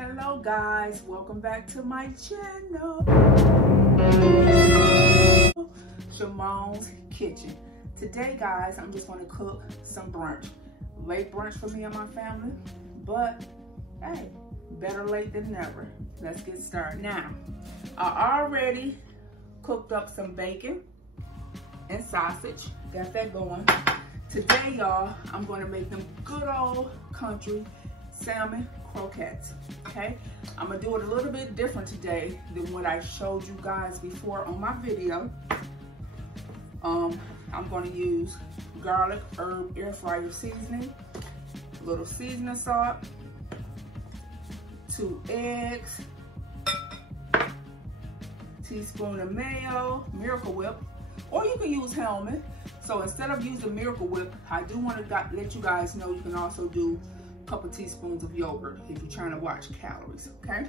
Hello guys, welcome back to my channel, Sharmone'S Kitchen. Today guys, I'm just going to cook some brunch. Late brunch for me and my family, but hey, better late than never. Let's get started. Now, I already cooked up some bacon and sausage, got that going. Today y'all, I'm going to make them good old country salmon croquettes. Okay, I'm gonna do it a little bit different today than what I showed you guys before on my video. I'm going to use garlic, herb, air fryer seasoning, a little seasoning salt, 2 eggs, teaspoon of mayo, Miracle Whip, or you can use Hellman. So instead of using Miracle Whip, I do want to let you guys know you can also do couple teaspoons of yogurt if you're trying to watch calories. Okay,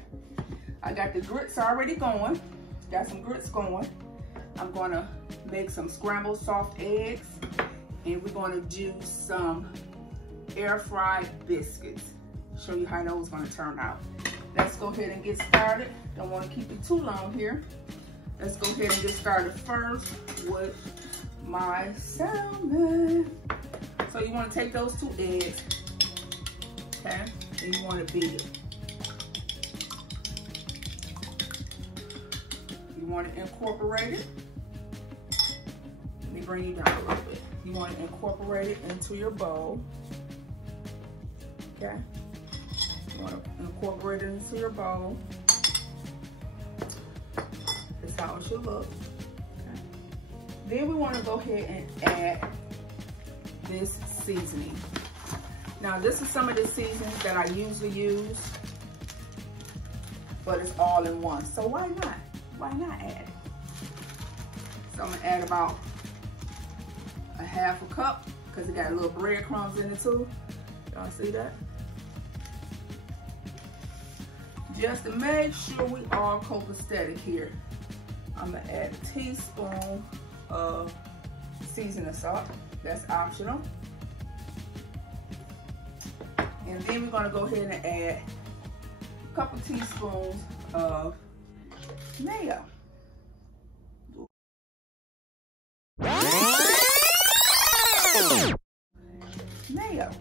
I got the grits already going, got some grits going. I'm gonna make some scrambled soft eggs, and we're gonna do some air fried biscuits. Show you how those gonna turn out. Let's go ahead and get started. Don't want to keep it too long here. Let's go ahead and get started first with my salmon. So you want to take those 2 eggs, okay, and you want to beat it. You want to incorporate it. Let me bring you down a little bit. You want to incorporate it into your bowl. Okay. You want to incorporate it into your bowl. That's how it should look. Okay. Then we want to go ahead and add this seasoning. Now this is some of the seasonings that I usually use, but it's all in one. So why not? Why not add it? So I'm gonna add about a 1/2 cup because it got a little breadcrumbs in it too. Y'all see that? Just to make sure we all copacetic here, I'm gonna add a teaspoon of seasoning salt. That's optional. And then we're gonna go ahead and add a couple teaspoons of mayo. Mayo.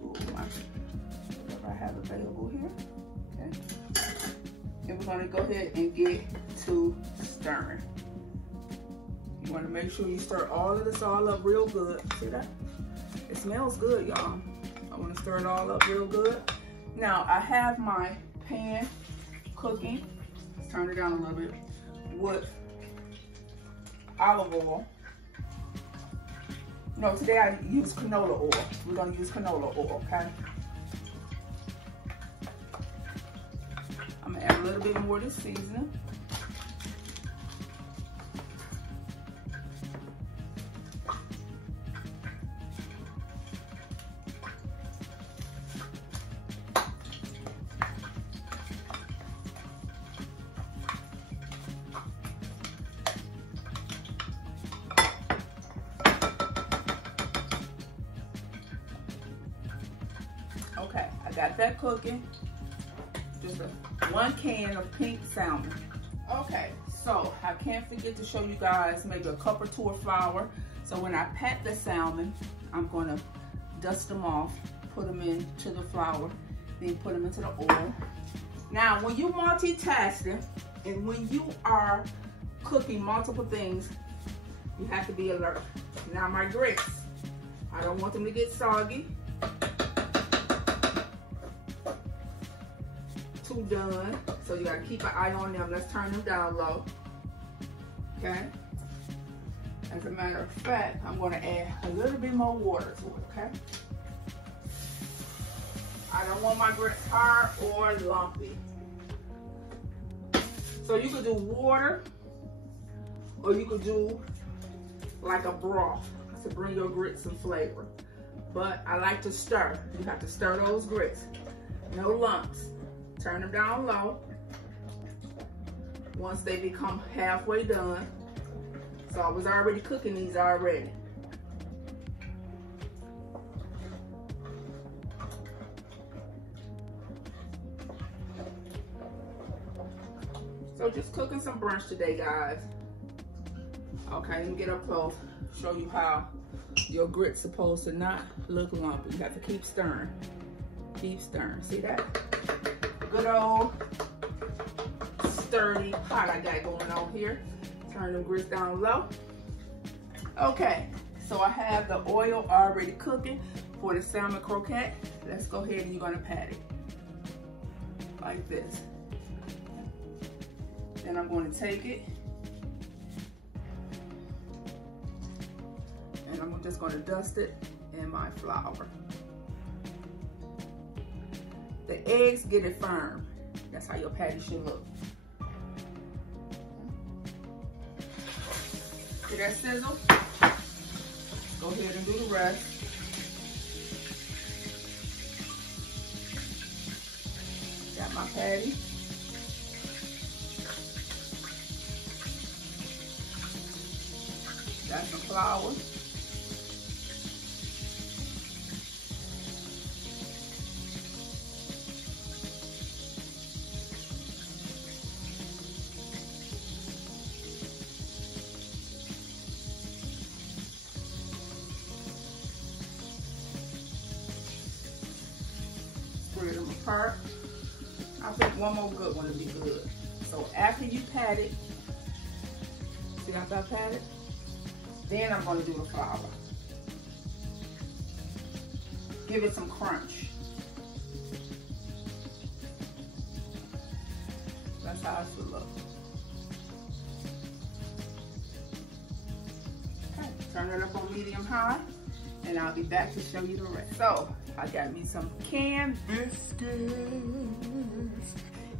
Whatever I have available here. Okay. And we're gonna go ahead and get to stirring. You want to make sure you stir all of this all up real good. See that? It smells good, y'all. I want to stir it all up real good. Now, I have my pan cooking. Let's turn it down a little bit. With olive oil. No, today I use canola oil. We're going to use canola oil, okay? I'm going to add a little bit more of this seasoning. Okay, I got that cooking. Just 1 can of pink salmon. Okay, so I can't forget to show you guys maybe a cup or 2 of flour. So when I pat the salmon, I'm gonna dust them off, put them into the flour, then put them into the oil. Now, when you multitasking and when you are cooking multiple things, you have to be alert. Now my grits, I don't want them to get soggy. Too done, so you gotta keep an eye on them. Let's turn them down low. Okay. As a matter of fact, I'm gonna add a little bit more water to it. Okay. I don't want my grits hard or lumpy. So you could do water, or you could do like a broth to bring your grits some flavor. But I like to stir. You have to stir those grits. No lumps. Turn them down low. Once they become halfway done. So I was already cooking these already. So just cooking some brunch today, guys. Okay, let me get up close, show you how your grit's supposed to not look lumpy. You have to keep stirring. Keep stirring. See that? Good old sturdy pot I got going on here. Turn them grits down low. Okay, so I have the oil already cooking for the salmon croquette. Let's go ahead and you're gonna pat it like this. Then I'm going to take it and I'm just going to dust it in my flour. The eggs get it firm. That's how your patty should look. See that sizzle? Go ahead and do the rest. Got my patty. Got some flour. Spread them apart. I think one more good one to be good. So after you pat it, see after I pat it? Then I'm going to do the flour. Give it some crunch. That's how it should look. Okay, turn it up on medium high, and I'll be back to show you the rest. So, I got me some canned biscuits.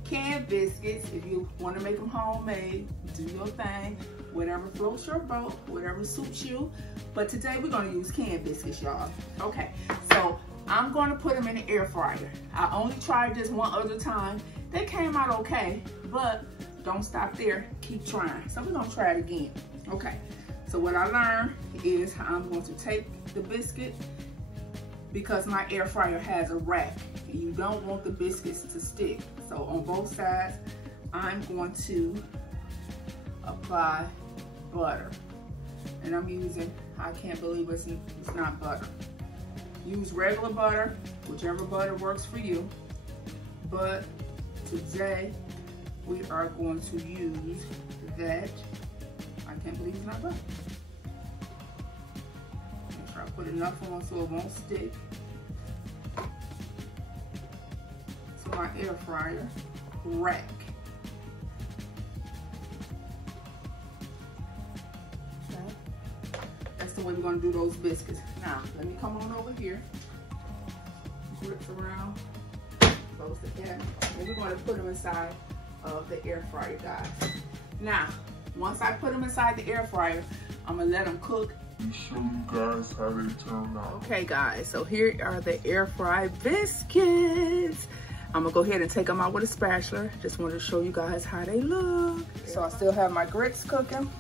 Canned biscuits, if you want to make them homemade, do your thing. Whatever floats your boat, whatever suits you. But today we're going to use canned biscuits, y'all. Okay, so I'm going to put them in the air fryer. I only tried this one other time. They came out okay, but don't stop there. Keep trying. So we're going to try it again. Okay, so what I learned is I'm going to take the biscuit, because my air fryer has a rack and you don't want the biscuits to stick. So on both sides, I'm going to apply butter. And I'm using, I can't believe it's not butter. Use regular butter, whichever butter works for you. But today, we are going to use that, I can't believe it's not butter. Make sure I put enough on so it won't stick. So my air fryer rack. That's the way we're going to do those biscuits. Now, let me come on over here. Grip around. Close the cap. And we're going to put them inside of the air fryer, guys. Now, once I put them inside the air fryer, I'm going to let them cook and show you guys how they turn out. Okay, guys. So here are the air fried biscuits. I'm going to go ahead and take them out with a spatula. Just wanted to show you guys how they look. So I still have my grits cooking.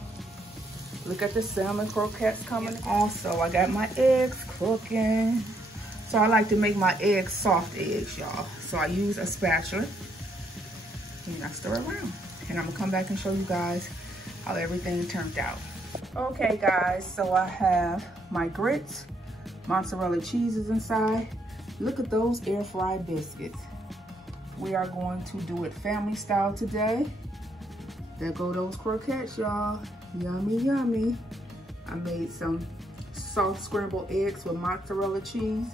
Look at the salmon croquettes coming. Also, I got my eggs cooking. So I like to make my eggs soft eggs, y'all. So I use a spatula and I stir around. And I'm gonna come back and show you guys how everything turned out. Okay, guys, so I have my grits, mozzarella cheese is inside. Look at those air fried biscuits. We are going to do it family style today. There go those croquettes, y'all. Yummy, yummy. I made some soft scrambled eggs with mozzarella cheese.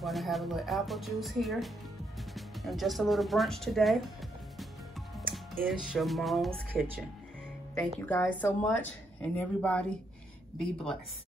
Want to have a little apple juice here. And just a little brunch today in Sharmone'S kitchen. Thank you guys so much, and everybody be blessed.